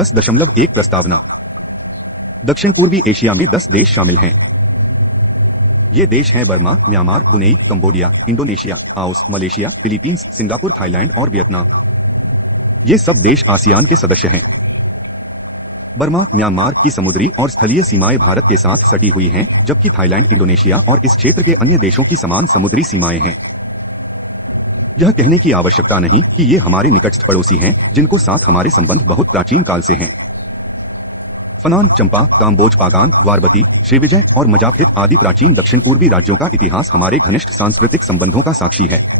10.1 प्रस्तावना। दक्षिण पूर्वी एशिया में 10 देश शामिल हैं। ये देश हैं Burma, Myanmar, Brunei, Cambodia, Indonesia, Laos, Malaysia, Philippines, Singapore, Thailand और वियतनाम। ये सब देश आसियान के सदस्य हैं। बर्मा, म्यांमार की समुद्री और स्थलीय सीमाएं भारत के साथ सटी हुई हैं, जबकि थाईलैंड, इंडोनेशिया और इस क्षेत्र के अन्य देशों की समान समुद्री सीमाएं हैं। यह कहने की आवश्यकता नहीं कि ये हमारे निकटस्थ पड़ोसी हैं, जिनको साथ हमारे संबंध बहुत प्राचीन काल से हैं। फनान, चंपा, काम्बोज, पागांग, वारवती, श्रीविजय और मजाफ्र आदि प्राचीन दक्षिण पूर्वी राज्यों का इतिहास हमारे घनिष्ठ सांस्कृतिक संबंधों का साक्षी है।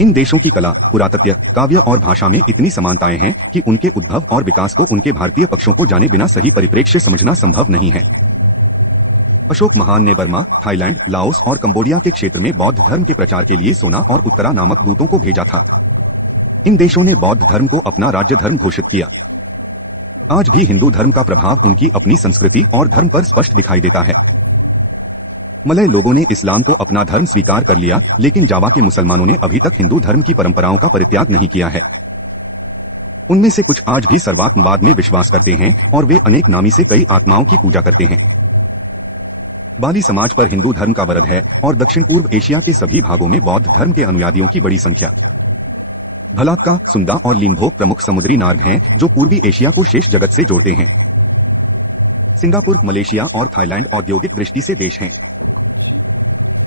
इन देशों की कला, पुरातत्व, काव्य और भाषा में इतनी समानताएं हैं कि उनके उद्भव और विकास को उनके भारतीय पक्षों को जाने बिना सही परिप्रेक्ष्य समझना संभव नहीं है। अशोक महान ने बर्मा, थाईलैंड, लाओस और कंबोडिया के क्षेत्र में बौद्ध धर्म के प्रचार के लिए सोना और उत्तरा नामक दूतों को भेजा था। इन देशों ने बौद्ध धर्म को अपना राज्य धर्म घोषित किया। आज भी हिंदू धर्म का प्रभाव उनकी अपनी संस्कृति और धर्म पर स्पष्ट दिखाई देता है। मलय लोगों ने इस्लाम को अपना धर्म स्वीकार कर लिया, लेकिन जावा के मुसलमानों ने अभी तक हिंदू धर्म की परंपराओं का परित्याग नहीं किया है। उनमें से कुछ आज भी सर्वात्मवाद में विश्वास करते हैं और वे अनेक नामी से कई आत्माओं की पूजा करते हैं। बाली समाज पर हिंदू धर्म का वर्ग है और दक्षिण पूर्व एशिया के सभी भागों में बौद्ध धर्म के अनुयायियों की बड़ी संख्या। हलाक्का, सुंदा और लिंगोक प्रमुख समुद्री नाग हैं जो पूर्वी एशिया को शेष जगत से जोड़ते हैं। सिंगापुर, मलेशिया और थाईलैंड औद्योगिक दृष्टि से देश हैं।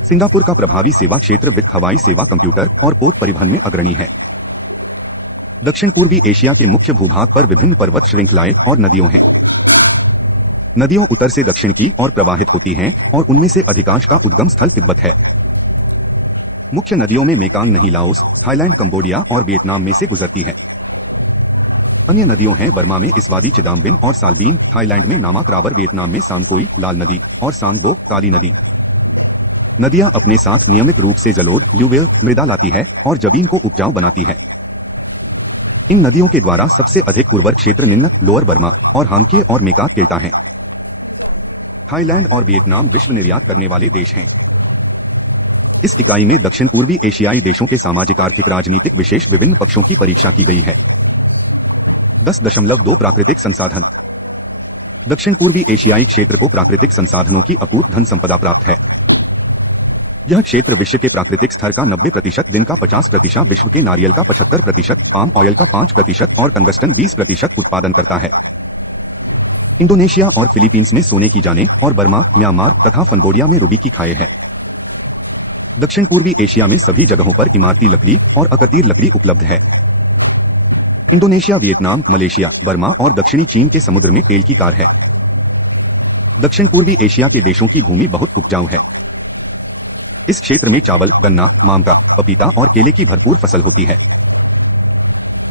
सिंगापुर का प्रभावी सेवा क्षेत्र वित्त, हवाई सेवा, कंप्यूटर और पोर्ट परिवहन में अग्रणी है। दक्षिण पूर्वी एशिया के मुख्य भूभाग पर विभिन्न पर्वत श्रृंखलाएं और नदियों हैं। नदियां उत्तर से दक्षिण की ओर प्रवाहित होती हैं और उनमें से अधिकांश का उद्गम स्थल तिब्बत है। मुख्य नदियों में मेकांग नदी लाओस, थाईलैंड, कंबोडिया और वियतनाम में से गुजरती है। अन्य नदियों में बर्मा में इस्वादी, चिदाम्बिन और साजीन, थाईलैंड में नामक रावर, वियतनाम में सांगतोई, लाल नदी और सांगतोक, काली नदी। नदियां अपने साथ नियमित रूप से जलोढ़, ट्यूबवेल, मृदा लाती है और जमीन को उपजाऊ बनाती है। इन नदियों के द्वारा सबसे अधिक उर्वर क्षेत्र निम्न लोअर बर्मा और आंकी और मेकांग गिरता है। थाईलैंड और वियतनाम विश्व निर्यात करने वाले देश हैं। इस इकाई में दक्षिण पूर्वी एशियाई देशों के सामाजिक, आर्थिक, राजनीतिक विशेष विभिन्न पक्षों की परीक्षा की गई है। 10.2 प्राकृतिक संसाधन। दक्षिण पूर्वी एशियाई क्षेत्र को प्राकृतिक संसाधनों की अपूर्व धन संपदा प्राप्त है। यह क्षेत्र विश्व के प्राकृतिक स्तर का 90%, दिन का 50%, विश्व के नारियल का 75%, पाम ऑयल का 5% और टंगस्टन 20% उत्पादन करता है। इंडोनेशिया और फिलीपींस में सोने की जाने और बर्मा, म्यांमार तथा कंबोडिया में रबी की खाए हैं। दक्षिण पूर्वी एशिया में सभी जगहों पर इमारती लकड़ी और अकदीर लकड़ी उपलब्ध है। इंडोनेशिया, वियतनाम, मलेशिया, बर्मा और दक्षिणी चीन के समुद्र में तेल की तार है। दक्षिण पूर्वी एशिया के देशों की भूमि बहुत उपजाऊ है। इस क्षेत्र में चावल, गन्ना, आम, पपीता और केले की भरपूर फसल होती है।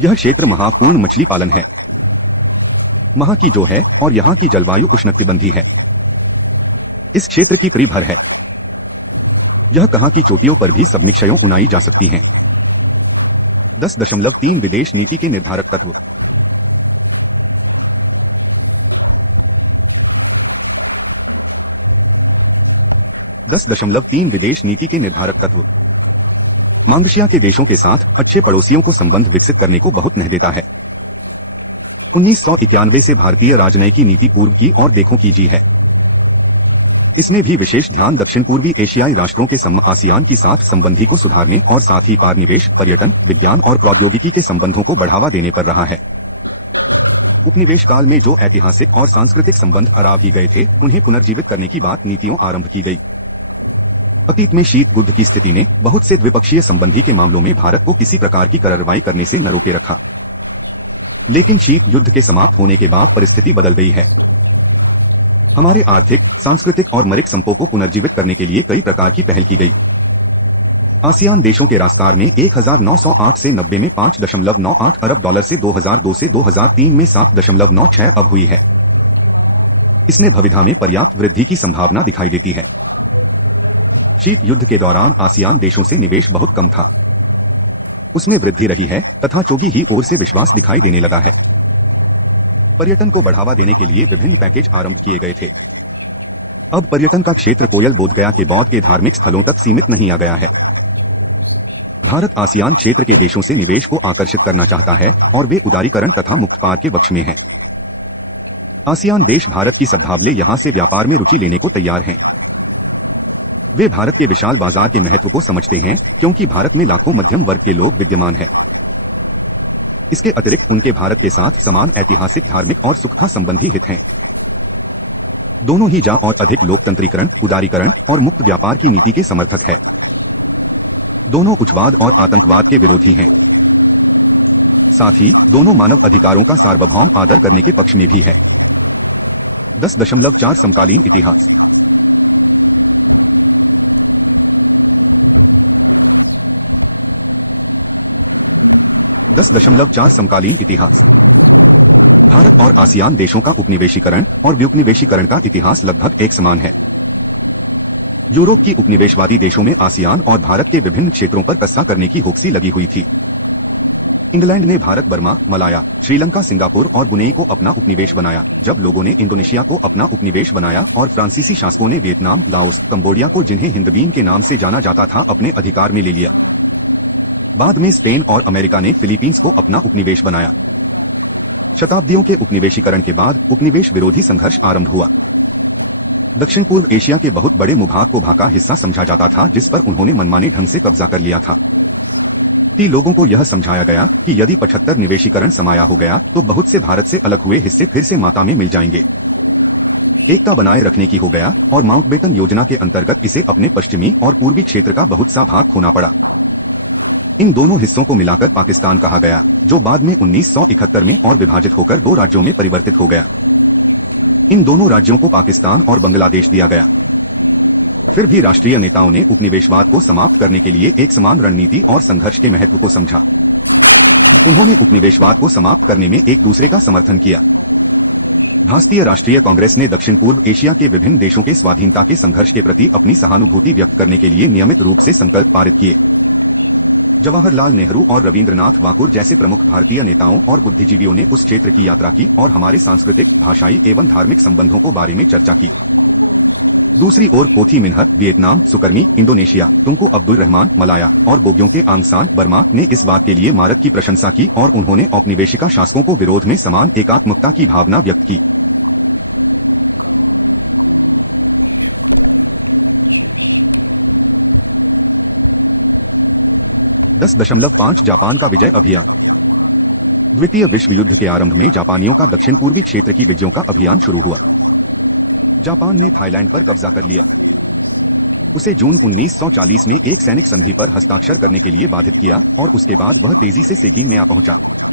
यह क्षेत्र महत्वपूर्ण मछली पालन है। वहाँ की जो है और यहाँ की जलवायु उष्णकटिबंधीय है। इस क्षेत्र की करीब भर है। यह कहाँ की चोटियों पर भी सब निश्चयों सुनाई जा सकती है। 10.3 विदेश नीति के निर्धारक तत्व। 10.3 विदेश नीति के निर्धारक तत्व। आसिया के देशों के साथ अच्छे पड़ोसियों को संबंध विकसित करने को बहुत महत्व देता है। 1991 से भारतीय राजनयिक नीति पूर्व की और देखो कीजिए है। इसमें भी विशेष ध्यान दक्षिण पूर्वी एशियाई राष्ट्रों के समूह आसियान की साथ संबंधी को सुधारने और साथ ही निवेश, पर्यटन, विज्ञान और प्रौद्योगिकी के संबंधों को बढ़ावा देने पर रहा है। उपनिवेश काल में जो ऐतिहासिक और सांस्कृतिक संबंध खराब किए गए थे, उन्हें पुनर्जीवित करने की बात नीतियों आरंभ की गई। अतीत में शीत युद्ध की स्थिति में बहुत से द्विपक्षीय संबंधी के मामलों में भारत को किसी प्रकार की कार्रवाई करने से न रोके रखा, लेकिन शीत युद्ध के समाप्त होने के बाद परिस्थिति बदल गई है। हमारे आर्थिक, सांस्कृतिक और मौलिक संपर्कों को पुनर्जीवित करने के लिए कई प्रकार की पहल की गई। आसियान देशों के राजसार में 1908 से 90 में $5.98 अरब से 2002 से 2003 में 7.96 अरब हुई है। इसने भविष्य में पर्याप्त वृद्धि की संभावना दिखाई देती है। शीत युद्ध के दौरान आसियान देशों से निवेश बहुत कम था, उसमें वृद्धि रही है तथा चौथी की ओर से विश्वास दिखाई देने लगा है। पर्यटन को बढ़ावा देने के लिए विभिन्न पैकेज आरंभ किए गए थे। अब पर्यटन का क्षेत्र कोयल बोधगया के बौद्ध के धार्मिक स्थलों तक सीमित नहीं आ गया है। भारत आसियान क्षेत्र के देशों से निवेश को आकर्षित करना चाहता है और वे उदारीकरण तथा मुक्तपात के पक्ष में हैं। आसियान देश भारत की सद्भावना यहाँ से व्यापार में रुचि लेने को तैयार हैं। वे भारत के विशाल बाजार के महत्व को समझते हैं क्योंकि भारत में लाखों मध्यम वर्ग के लोग विद्यमान हैं। इसके अतिरिक्त उनके भारत के साथ समान ऐतिहासिक, धार्मिक और सुख संबंधी हित हैं। दोनों ही जहाँ और अधिक लोकतंत्रीकरण, उदारीकरण और मुक्त व्यापार की नीति के समर्थक हैं। दोनों उच्चवाद और आतंकवाद के विरोधी हैं। साथ ही दोनों मानव अधिकारों का सार्वभौम आदर करने के पक्ष में भी हैं। 10.4 समकालीन इतिहास। 10.4 समकालीन इतिहास। भारत और आसियान देशों का उपनिवेशीकरण और व्युपनिवेशीकरण का इतिहास लगभग एक समान है। यूरोप की उपनिवेशवादी देशों में आसियान और भारत के विभिन्न क्षेत्रों पर कस्सा करने की उक्सी लगी हुई थी। इंग्लैंड ने भारत, बर्मा, मलाया, श्रीलंका, सिंगापुर और ब्रुनेई को अपना उपनिवेश बनाया, जब लोगों ने इंडोनेशिया को अपना उपनिवेश बनाया और फ्रांसीसी शासकों ने वियतनाम, लाओस, कंबोडिया को जिन्हें इंडोवीन के नाम से जाना जाता था अपने अधिकार में ले लिया। बाद में स्पेन और अमेरिका ने फिलीपींस को अपना उपनिवेश बनाया। शताब्दियों के उपनिवेशीकरण के बाद उपनिवेश विरोधी संघर्ष आरंभ हुआ। दक्षिण पूर्व एशिया के बहुत बड़े भूभाग को भाग का हिस्सा समझा जाता था, जिस पर उन्होंने मनमाने ढंग से कब्जा कर लिया था। लोगों को यह समझाया गया कि यदि 75 निवेशीकरण समाया हो गया तो बहुत से भारत से अलग हुए हिस्से फिर से माता में मिल जाएंगे। एकता बनाए रखने की हो गया और माउंटबेटन योजना के अंतर्गत इसे अपने पश्चिमी और पूर्वी क्षेत्र का बहुत सा भाग होना पड़ा। इन दोनों हिस्सों को मिलाकर पाकिस्तान कहा गया, जो बाद में 1971 में और विभाजित होकर 2 राज्यों में परिवर्तित हो गया। इन दोनों राज्यों को पाकिस्तान और बांग्लादेश दिया गया। फिर भी राष्ट्रीय नेताओं ने उपनिवेशवाद को समाप्त करने के लिए एक समान रणनीति और संघर्ष के महत्व को समझा। उन्होंने उपनिवेशवाद को समाप्त करने में एक दूसरे का समर्थन किया। भारतीय राष्ट्रीय कांग्रेस ने दक्षिण पूर्व एशिया के विभिन्न देशों के स्वाधीनता के संघर्ष के प्रति अपनी सहानुभूति व्यक्त करने के लिए नियमित रूप से संकल्प पारित किए। जवाहरलाल नेहरू और रविंद्रनाथ ठाकुर जैसे प्रमुख भारतीय नेताओं और बुद्धिजीवियों ने उस क्षेत्र की यात्रा की और हमारे सांस्कृतिक, भाषाई एवं धार्मिक संबंधों को बारे में चर्चा की। दूसरी ओर पोथी मिन्हर, वियतनाम, सुकर्नी, इंडोनेशिया, तुंकु अब्दुल रहमान, मलाया और गोग्यों के आंग सान वर्मा ने इस बात के लिए भारत की प्रशंसा की और उन्होंने औपनिवेशिका शासकों को विरोध में समान एकात्मकता की भावना व्यक्त की। 10.5 जापान का विजय अभियान। द्वितीय विश्व युद्ध के आरंभ में जापानियों का दक्षिण पूर्वी क्षेत्र की विजयों का अभियान शुरू हुआ। जापान ने थाईलैंड पर कब्जा कर लिया। उसे जून 1940 में एक सैनिक संधि पर हस्ताक्षर करने के लिए बाधित किया और उसके बाद तेजी से सिडनी में पहुंचा।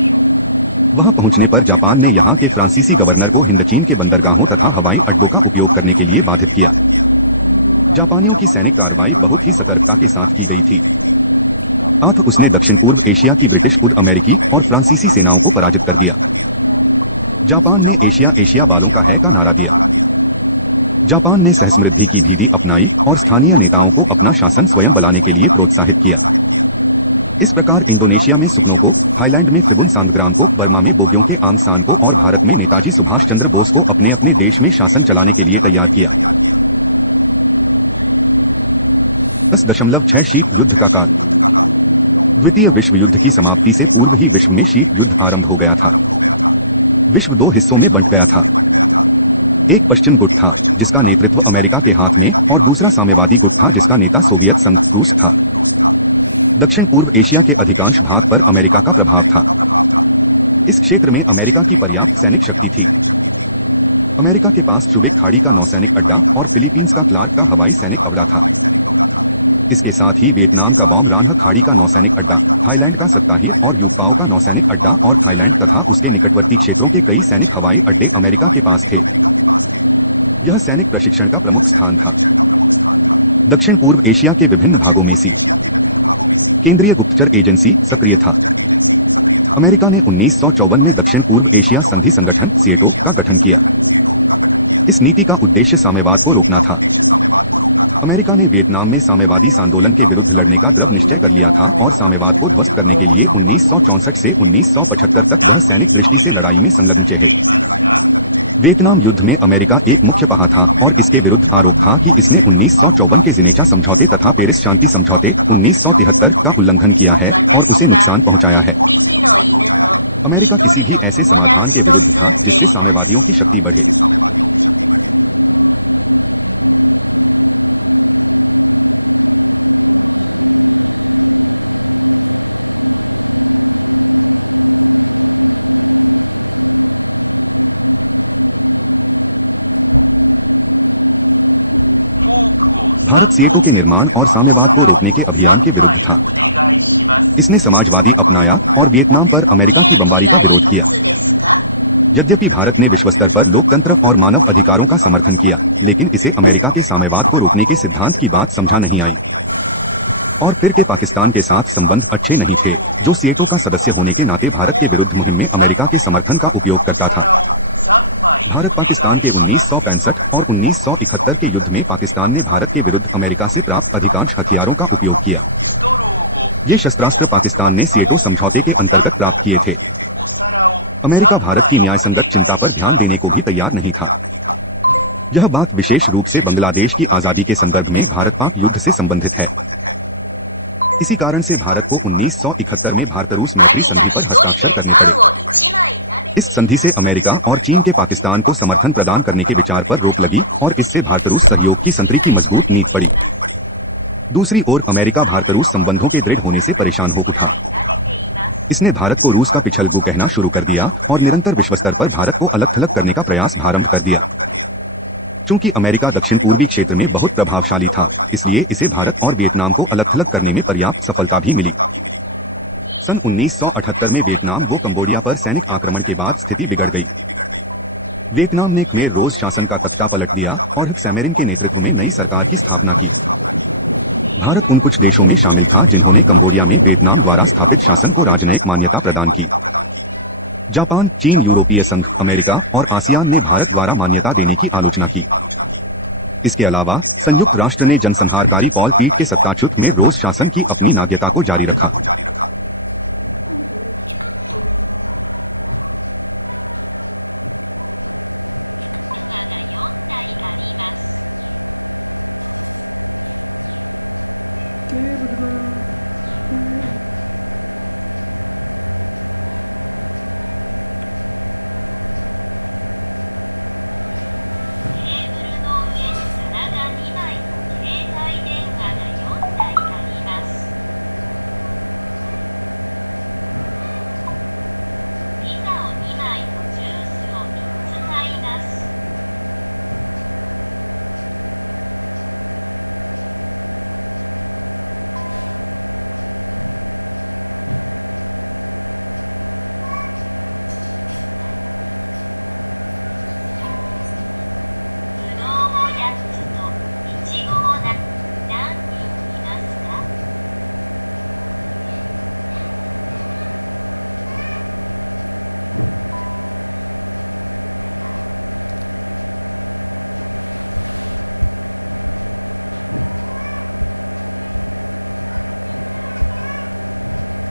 वहां पहुंचने पर जापान ने यहाँ के फ्रांसीसी गवर्नर को इंडोचीन के बंदरगाहों तथा हवाई अड्डों का उपयोग करने के लिए बाधित किया। जापानियों की सैनिक कार्रवाई की सफलता के साथ की गई थी। उसने दक्षिण पूर्व एशिया की ब्रिटिश, अमेरिकी और फ्रांसीसी सेनाओं को पराजित कर दिया। जापान ने एशिया बालों का सहारा दिया। जापान ने समृद्धि की नीति अपनाई और स्थानीय नेताओं को अपना शासन स्वयं बनाने के लिए प्रोत्साहित किया। इस प्रकार इंडोनेशिया में सुमोगो, थाईलैंड में सिडन सांग्राम को, बर्मा में गोग्यों के आंग सान को और भारत में नेताजी सुभाष चंद्र बोस को अपने देश में शासन चलाने के लिए तैयार किया। 10.6 शीत युद्ध का काल। द्वितीय विश्व युद्ध की समाप्ति से पूर्व विश्व में शीत युद्ध आरंभ हो गया था। विश्व 2 हिस्सों में बंट गया था। एक पश्चिम गुट था जिसका नेतृत्व अमेरिका के हाथ में और दूसरा साम्यवादी गुट था जिसका नेता सोवियत संघ रूस था। दक्षिण पूर्व एशिया के अधिकांश भाग पर अमेरिका का प्रभाव था। इस क्षेत्र में अमेरिका की पर्याप्त सैनिक शक्ति थी। अमेरिका के पास सुएज खाड़ी का सैनिक अड्डा और सिलिकन का प्लाट का हवाई सैनिक अड्डा था। इसके साथ ही वियतनाम का खाड़ी का सैनिक अड्डा, थाईलैंड का सैनिक अड्डा और थाईलैंड तथा उसके निकटवर्ती क्षेत्रों के कई सैनिक हवाई अड्डे अमेरिका के पास थे। यह सैनिक प्रशिक्षण का प्रमुख स्थान था। दक्षिण पूर्व एशिया के विभिन्न भागों में केंद्रीय गुप्तचर एजेंसी सक्रिय था। अमेरिका ने 1954 में दक्षिण पूर्व एशिया संधि संगठन सीएटो का गठन किया। इस नीति का उद्देश्य साम्यवाद को रोकना था। अमेरिका ने वियतनाम में साम्यवादी आंदोलन के विरुद्ध लड़ने का प्रण निश्चित कर दिया था और साम्यवाद को ध्वस्त करने के लिए 1964 से 1975 तक सैनिक दृष्टि से लड़ाई में संलग्न थे। वियतनाम युद्ध में अमेरिका एक मुख्य पहा था और इसके विरुद्ध आरोप था कि इसने 1954 के जेनेवा समझौते तथा पेरिस शांति समझौते 1973 का उल्लंघन किया है और उसे नुकसान पहुंचाया है। अमेरिका किसी भी ऐसे समाधान के विरुद्ध साम्यवादियों की शक्ति बढ़ी। सीएटो के निर्माण और साम्यवाद को रोकने के अभियान के विरुद्ध इसने समाजवादी अपनाया और वियतनाम पर अमेरिका की बमबारी का विरोध किया। यद्यपि भारत ने विश्व स्तर पर लोकतंत्र और मानव अधिकारों का समर्थन किया, लेकिन इसे अमेरिका के साम्यवाद को रोकने के सिद्धांत की बात समझा नहीं आई। और फिर के पाकिस्तान के साथ संबंध अच्छे नहीं थे, जो सीएटो का सदस्य होने के नाते भारत के विरुद्ध युद्ध में अमेरिका के समर्थन का उपयोग करता था। भारत पाकिस्तान के 1965 और 1971 के युद्ध में पाकिस्तान ने भारत के विरुद्ध अमेरिका से प्राप्त अधिकांश हथियारों का उपयोग किया। ये शस्त्रास्त्र पाकिस्तान ने सीएटो समझौते के अंतर्गत प्राप्त किए थे। अमेरिका भारत की न्यायसंगत चिंता पर ध्यान देने को भी तैयार नहीं था। यह बात विशेष रूप से बांग्लादेश की आजादी के संदर्भ में भारत पाक युद्ध से संबंधित है। इसी कारण से भारत को 1971 में भारत रूस मैत्री संधि पर हस्ताक्षर करना पड़ा। इस संधि से अमेरिका और चीन के पाकिस्तान को समर्थन प्रदान करने के विचार पर रोक लगी और इससे भारत रूस सहयोग की संधि की मजबूत नींव पड़ी। दूसरी ओर अमेरिका भारत रूस संबंधों के दृढ़ होने से परेशान हो उठा। इसने भारत को रूस का पिछल गो कहना शुरू कर दिया और निरंतर विश्व स्तर पर भारत को अलग थलग करने का प्रयास आरंभ कर दिया। चूंकि अमेरिका दक्षिण पूर्वी क्षेत्र में बहुत प्रभावशाली था, इसलिए इसे भारत और वियतनाम को अलग थलग करने में पर्याप्त सफलता भी मिली। सन 1978 में वियतनाम को कंबोडिया पर सैनिक आक्रमण के बाद स्थिति बिगड़ गई। वियतनाम ने क्लेर रोज शासन का तख्ता पलट दिया और सैमरिन के नेतृत्व में नई सरकार की स्थापना की। भारत उन कुछ देशों में शामिल था जिन्होंने कंबोडिया में वियतनाम द्वारा स्थापित शासन को राजनयिक मान्यता प्रदान की। जापान, चीन, यूरोपीय संघ, अमेरिका और आसियान ने भारत द्वारा मान्यता देने की आलोचना की। इसके अलावा संयुक्त राष्ट्र ने जनसंहारकारी पॉल पीट के सत्ताच्युत में रोज शासन की अपनी नाग्यता को जारी रखा।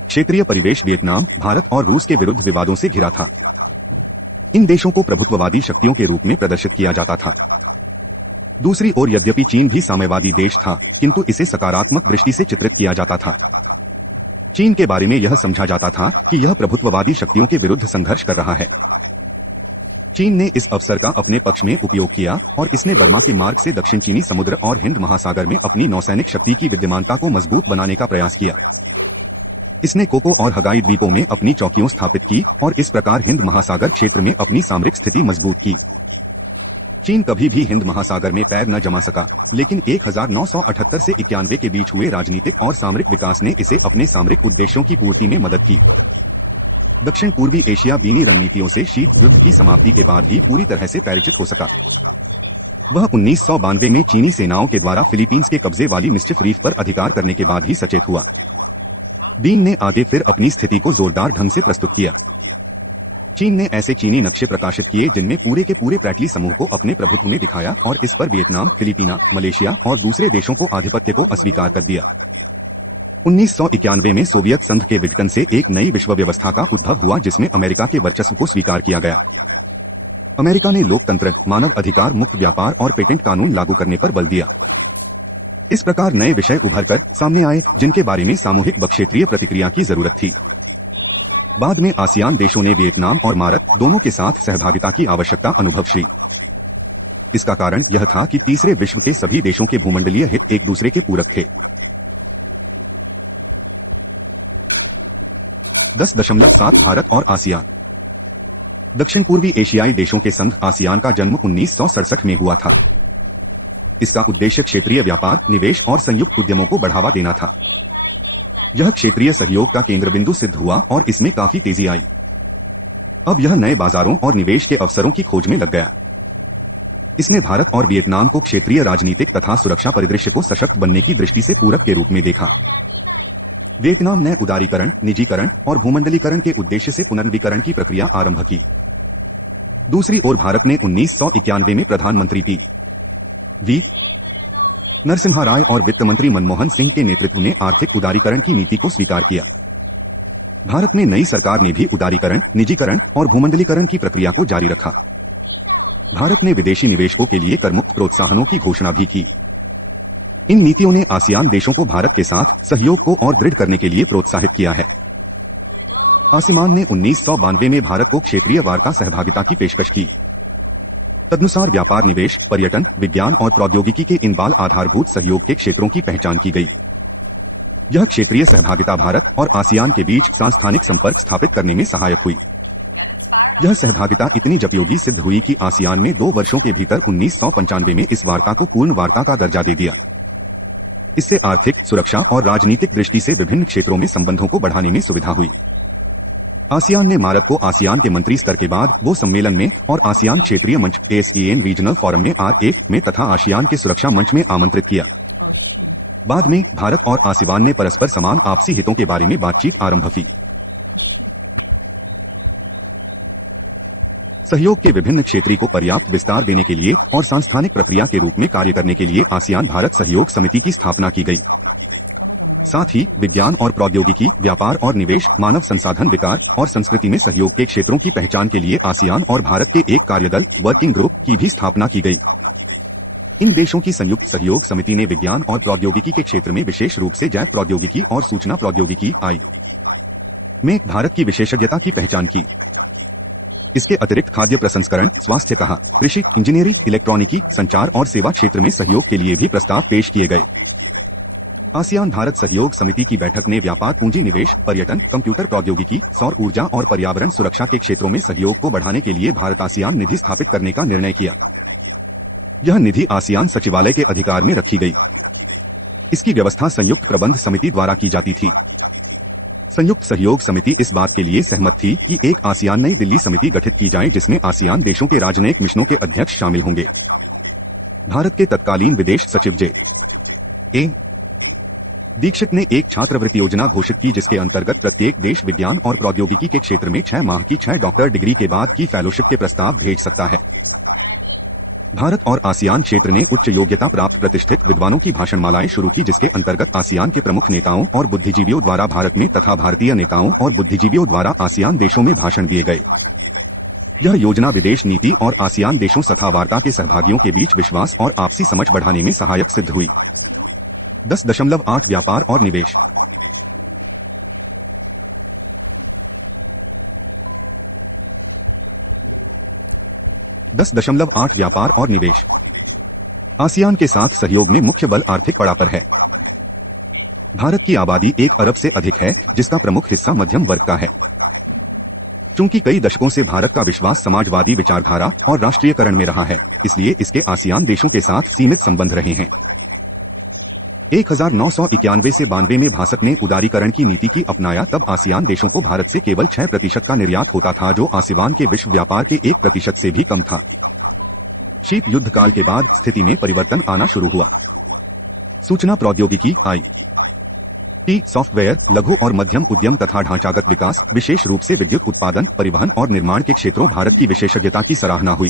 क्षेत्रीय परिवेश वियतनाम, भारत और रूस के विरुद्ध विवादों से घिरा था। इन देशों को प्रभुत्ववादी शक्तियों के रूप में प्रदर्शित किया जाता था। दूसरी ओर यद्यपि चीन भी साम्यवादी देश था, किंतु इसे सकारात्मक दृष्टि से चित्रित किया जाता था। चीन के बारे में यह समझा जाता था कि यह प्रभुत्ववादी शक्तियों के विरुद्ध संघर्ष कर रहा है। चीन ने इस अवसर का अपने पक्ष में उपयोग किया और इसने गंगा के मार्ग से दक्षिण चीनी समुद्र और हिंद महासागर में अपनी नौसैनिक शक्ति की विद्यमानता को मजबूत बनाने का प्रयास किया। इसने कोको और हगाई द्वीपों में अपनी चौकियां स्थापित की और इस प्रकार हिंद महासागर क्षेत्र में अपनी सामरिक स्थिति मजबूत की। चीन कभी भी हिंद महासागर में पैर न जमा सका, लेकिन 1978 से 91 के बीच हुए राजनीतिक और सामरिक विकास ने इसे अपने सामरिक उद्देश्यों की पूर्ति में मदद की। दक्षिण पूर्वी एशिया पीली क्रांतियों से शीत से शीत समाप्ति के बाद भी पूरी तरह से परिचित हो सका। वह 1992 में चीनी सेनाओं के द्वारा फिलीपींस के कब्जे वाली मिस्टिक द्वीप पर अधिकार करने के बाद ही सचेत हुआ। बीन ने आगे फिर अपनी स्थिति को जोरदार ढंग से प्रस्तुत किया। चीन ने ऐसे चीनी नक्शे प्रकाशित किए जिनमें पूरे के पूरे ब्रैडली समूह को अपने प्रभुत्व में दिखाया और इस पर वियतनाम, फिलीपींस, मलेशिया और दूसरे देशों को आधिपत्य को अस्वीकार कर दिया। 1991 में सोवियत संघ के विघटन से एक नई विश्व व्यवस्था का विस्तार हुआ जिसमें अमेरिका के वर्चस्व को स्वीकार किया गया। अमेरिका ने लोकतंत्र, मानव अधिकार, मुक्त व्यापार और पेटेंट कानून लागू करने पर बल दिया। इस प्रकार नए विषय उभर कर सामने आए जिनके बारे में सामूहिक व क्षेत्रीय प्रतिक्रिया की जरूरत थी। बाद में आसियान देशों ने वियतनाम और भारत दोनों के साथ सहभागिता की आवश्यकता अनुभव की। इसका कारण यह था कि तीसरे विश्व के सभी देशों के भूमंडलीय हित एक दूसरे के पूरक थे। 10.7 भारत और आसियान। दक्षिण पूर्वी एशियाई देशों के संघ आसियान का जन्म 1967 में हुआ था। इसका उद्देश्य क्षेत्रीय व्यापार, निवेश और संयुक्त उद्यमों को बढ़ावा देना था। यह क्षेत्रीय सहयोग का केंद्र बिंदु सिद्ध हुआ और इसमें काफी तेजी आई। अब यह नए बाजारों और निवेश के अवसरों की खोज में लग गया। इसने भारत और वियतनाम को क्षेत्रीय राजनीतिक तथा सुरक्षा परिदृश्य को सशक्त बनने की दृष्टि से पूरक के रूप में देखा। वियतनाम ने उदारीकरण, निजीकरण और भूमंडलीकरण के उद्देश्य से पुनर्विकरण की प्रक्रिया आरंभ की। दूसरी ओर भारत ने 1991 में प्रधानमंत्री वी नरसिम्हा राव और वित्त मंत्री मनमोहन सिंह के नेतृत्व में आर्थिक उदारीकरण की नीति को स्वीकार किया। भारत में नई सरकार ने भी उदारीकरण, निजीकरण और भूमंडलीकरण की प्रक्रिया को जारी रखा। भारत ने विदेशी निवेशकों के लिए करमुक्त प्रोत्साहनों की घोषणा भी की। इन नीतियों ने आसियान देशों को भारत के साथ सहयोग को और दृढ़ करने के लिए प्रोत्साहित किया है। आसियान ने 1992 में भारत को क्षेत्रीय वार्ता सहभागिता की पेशकश की। तदनुसार व्यापार, निवेश, पर्यटन, विज्ञान और प्रौद्योगिकी के इन बाल आधारभूत सहयोग के क्षेत्रों की पहचान की गई। यह क्षेत्रीय सहभागिता भारत और आसियान के बीच सांस्थानिक संपर्क स्थापित करने में सहायक हुई। यह सहभागिता इतनी जटिल सिद्ध हुई कि आसियान ने 2 वर्षों के भीतर 1995 में इस वार्ता को पूर्ण वार्ता का दर्जा दे दिया। इससे आर्थिक, सुरक्षा और राजनीतिक दृष्टि से विभिन्न क्षेत्रों में संबंधों को बढ़ाने में सुविधा हुई। आसियान ने भारत को आसियान के मंत्री स्तर के बाद वो सम्मेलन में और आसियान क्षेत्रीय मंच ASEAN रीजनल फोरम में R1 में तथा आसियान के सुरक्षा मंच में आमंत्रित किया। बाद में भारत और आसियान ने परस्पर समान आपसी हितों के बारे में बातचीत आरंभ की। सहयोग के विभिन्न क्षेत्रों को पर्याप्त विस्तार देने के लिए और सांस्थानिक प्रक्रिया के रूप में कार्य करने के लिए आसियान भारत सहयोग समिति की स्थापना की गई। साथ ही विज्ञान और प्रौद्योगिकी, व्यापार और निवेश, मानव संसाधन विकास और संस्कृति में सहयोग के क्षेत्रों की पहचान के लिए आसियान और भारत के एक कार्यदल वर्किंग ग्रुप की भी स्थापना की गई। इन देशों की संयुक्त सहयोग समिति ने विज्ञान और प्रौद्योगिकी के क्षेत्र में विशेष रूप से जैव प्रौद्योगिकी और सूचना प्रौद्योगिकी में भारत की विशेषज्ञता की पहचान की। इसके अतिरिक्त खाद्य प्रसंस्करण, स्वास्थ्य तथा कृषि, इंजीनियरिंग, इलेक्ट्रॉनिकी, संचार और सेवा क्षेत्र में सहयोग के लिए भी प्रस्ताव पेश किए गए। आसियान भारत सहयोग समिति की बैठक में व्यापार, पूंजी निवेश, पर्यटन, कंप्यूटर प्रौद्योगिकी, सौर ऊर्जा और पर्यावरण सुरक्षा के क्षेत्रों में सहयोग को बढ़ाने के लिए भारत आसियान निधि स्थापित करने का निर्णय किया। यह निधि आसियान सचिवालय के अधिकार में रखी गई। इसकी व्यवस्था संयुक्त प्रबंध समिति द्वारा की जाती थी। संयुक्त सहयोग समिति इस बात के लिए सहमत थी कि एक आसियान नई दिल्ली समिति गठित की जाए जिसमें आसियान देशों के राजनयिक मिशनों के अध्यक्ष शामिल होंगे। भारत के तत्कालीन विदेश सचिव ए दीक्षित ने एक छात्रवृत्ति योजना घोषित की जिसके अंतर्गत प्रत्येक देश विज्ञान और प्रौद्योगिकी के क्षेत्र में 6 माह की 6 डॉक्टर डिग्री के बाद की फेलोशिप के प्रस्ताव भेज सकता है। भारत और आसियान क्षेत्र ने उच्च योग्यता प्राप्त प्रतिष्ठित विद्वानों की भाषणमालाएं शुरू की जिसके अंतर्गत आसियान के प्रमुख नेताओं और बुद्धिजीवियों द्वारा भारत में तथा भारतीय नेताओं और बुद्धिजीवियों द्वारा आसियान देशों में भाषण दिए गए। यह योजना विदेश नीति और आसियान देशों तथा वार्ता के सहभागियों के बीच विश्वास और आपसी समझ बढ़ाने में सहायक सिद्ध हुई। 10.8 व्यापार और निवेश। 10.8 व्यापार और निवेश। आसियान के साथ सहयोग में मुख्य बल आर्थिक बढ़ापा है। भारत की आबादी 1 अरब से अधिक है जिसका प्रमुख हिस्सा मध्यम वर्ग का है। चूंकि कई दशकों से भारत का विश्वास समाजवादी विचारधारा और राष्ट्रीयकरण में रहा है, इसलिए इसके आसियान देशों के साथ सीमित संबंध रहे हैं। 1991 से 92 में भारत ने उदारीकरण की नीति की अपनाया तब आसियान देशों को भारत से केवल 6% का निर्यात होता था जो आसियान के विश्व व्यापार के 1% से भी कम था। शीत युद्ध काल के बाद स्थिति में परिवर्तन आना शुरू हुआ। सूचना प्रौद्योगिकी आई। आईटी, सॉफ्टवेयर, लघु और मध्यम उद्यम तथा ढांचागत विकास, विशेष रूप से विद्युत उत्पादन, परिवहन और निर्माण के क्षेत्रों भारत की विशेषज्ञता की सराहना हुई।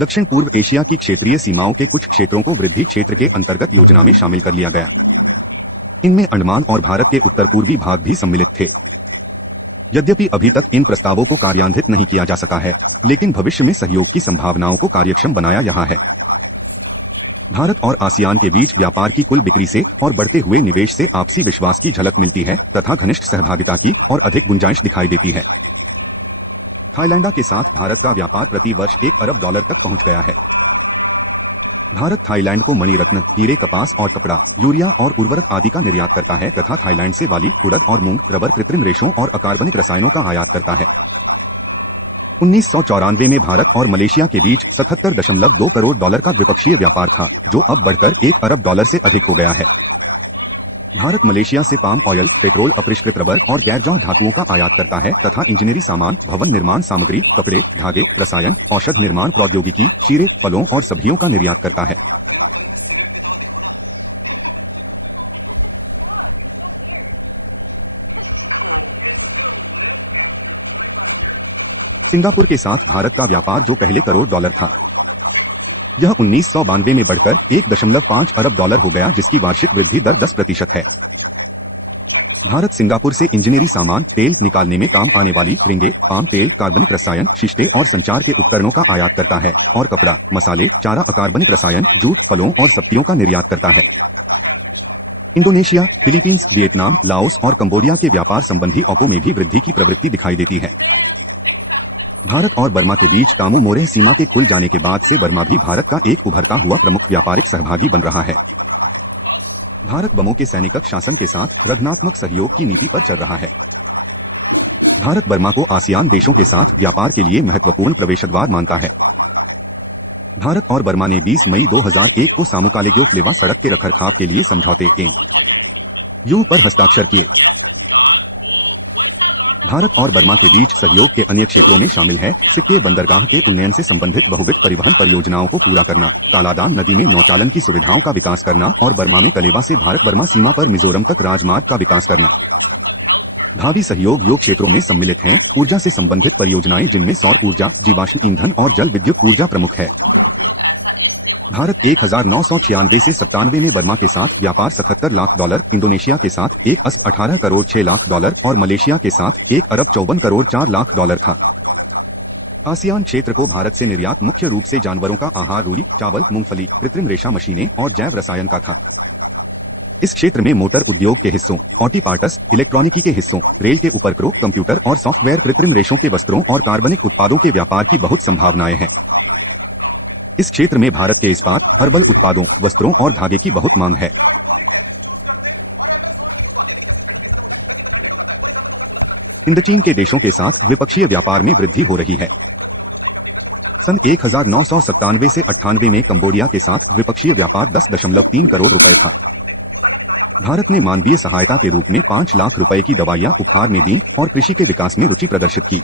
दक्षिण पूर्व एशिया की क्षेत्रीय सीमाओं के कुछ क्षेत्रों को वृद्धि क्षेत्र के अंतर्गत योजना में शामिल कर लिया गया। इनमें अंडमान और भारत के उत्तर पूर्वी भाग भी सम्मिलित थे। यद्यपि अभी तक इन प्रस्तावों को कार्यान्वित नहीं किया जा सका है, लेकिन भविष्य में सहयोग की संभावनाओं को कार्यक्षम बनाया यहाँ है। भारत और आसियान के बीच व्यापार की कुल बिक्री से और बढ़ते हुए निवेश से आपसी विश्वास की झलक मिलती है तथा घनिष्ठ सहभागिता की और अधिक गुंजाइश दिखाई देती है। थाईलैंड के साथ भारत का व्यापार प्रति वर्ष $1 अरब तक पहुँच गया है। भारत थाईलैंड को मणिरत्न, हीरे, कपास और कपड़ा, यूरिया और उर्वरक आदि का निर्यात करता है तथा थाईलैंड से बाली, उड़द और यूं, रबर, कृत्रिम रेशों और अकार्बनिक रसायनों का आयात करता है। 1994 में भारत और मलेशिया के बीच $77.2 करोड़ का द्विपक्षीय व्यापार था, जो अब बढ़कर $1 अरब से अधिक हो गया है। भारत मलेशिया से पाम ऑयल, पेट्रोल, अपरिष्कृत रबर और गैर-जंग धातुओं का आयात करता है तथा इंजीनियरिंग सामान, भवन निर्माण सामग्री, कपड़े, धागे, रसायन, औषध निर्माण प्रौद्योगिकी, सिरप, फलों और सब्जियों का निर्यात करता है। सिंगापुर के साथ भारत का व्यापार जो पहले $1 करोड़ था, यह 1992 में बढ़कर $1.5 अरब हो गया, जिसकी वार्षिक वृद्धि दर 10% है। भारत सिंगापुर से इंजीनियरिंग सामान, तेल निकालने में काम आने वाली श्रृंगे, पाम तेल, कार्बनिक रसायन, शीशे और संचार के उपकरणों का आयात करता है और कपड़ा, मसाले, चारा, अकार्बनिक रसायन, दूध, फलों और सब्जियों का निर्यात करता है। इंडोनेशिया, फिलीपींस, वियतनाम, लाओस और कंबोडिया से व्यापार संबंधी औकों में भी वृद्धि की प्रवृत्ति दिखाई देती है। भारत और बर्मा के बीच कानू मोरेह सीमा के खुल जाने के बाद से बर्मा भी भारत का एक उभरता हुआ प्रमुख व्यापारिक सहभागी बन रहा है। भारत बमों के सैनिक शासन के साथ रचनात्मक सहयोग की नीति पर चल रहा है। भारत बर्मा को आसियान देशों के साथ व्यापार के लिए महत्वपूर्ण प्रवेशद्वार मानता है। भारत और बर्मा ने 20 मई 2001 को सामुकालिगो लेवा सड़क के रखरखाव के लिए समझौते केंद्र पर हस्ताक्षर किए। भारत और बर्मा के बीच सहयोग के अन्य क्षेत्रों में शामिल है शिपे बंदरगाह के उन्नयन से संबंधित बहुविध परिवहन परियोजनाओं को पूरा करना, कालादाम नदी में नौचालन की सुविधाओं का विकास करना और बर्मानी कलेवा से भारत बर्मा सीमा पर मिजोरम तक राजमार्ग का विकास करना। भावी सहयोग दो क्षेत्रों में सम्मिलित है। ऊर्जा से संबंधित परियोजनाएं जिनमें सौर ऊर्जा, जीवाश्म ईंधन और जल विद्युत ऊर्जा प्रमुख है। भारत 1996 से 97 में बर्मा के साथ व्यापार $77 लाख, इंडोनेशिया के साथ $18 करोड़ $6 लाख और मलेशिया के साथ $1 अरब 54 करोड़ $4 लाख था। आसियान क्षेत्र को भारत से निर्यात मुख्य रूप से जानवरों का आहार, ऊन, चावल, मूंगफली, कृत्रिम रेशा मशीनें और जैव रसायन का था। इस क्षेत्र में मोटर उद्योग के हिस्सों, ऑटो पार्ट्स, इलेक्ट्रॉनिकी के हिस्सों, रेल के उपकरणों, कंप्यूटर और सॉफ्टवेयर, कृत्रिम रेशों के वस्त्रों और कार्बनिक उत्पादों के व्यापार की बहुत संभावनाएं हैं। इस क्षेत्र में भारत के इस्पात, हर्बल उत्पादों, वस्त्रों और धागे की बहुत मांग है। इंडोचीन के देशों के साथ द्विपक्षीय व्यापार में वृद्धि हो रही है। सन 1997 से 98 में कंबोडिया के साथ द्विपक्षीय व्यापार $10.3 करोड़ था। भारत ने मानवीय सहायता के रूप में $5 लाख की दवाइयां उपहार में दी और कृषि के विकास में रुचि प्रदर्शित की।